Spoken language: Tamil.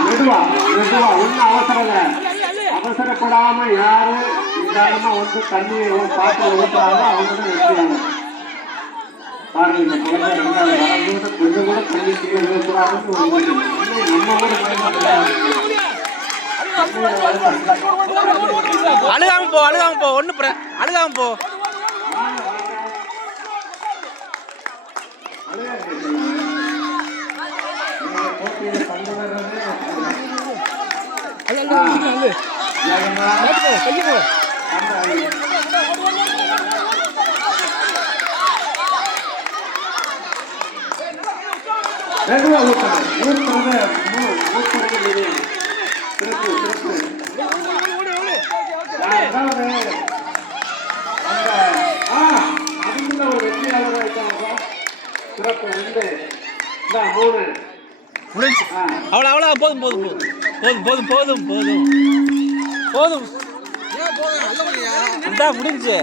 மெதுவா மெதுவா ஒன்றும் அவசரப்படாம யாரு நிதானமா வந்து தண்ணியை பாட்டில் ஊற்றுறாங்களோ அவங்க தான் வெற்றியாங்க. பாருங்க இந்த குழந்தை ரெண்டாவது வரம்போது கொஞ்சம் கூட தண்ணி கீழே ஊற்றுறாங்கன்னு நம்ம கூட அழுகாம போ ஒண்ணு அழுகாம போ. அவ்வளோ போதும் முடிஞ்சு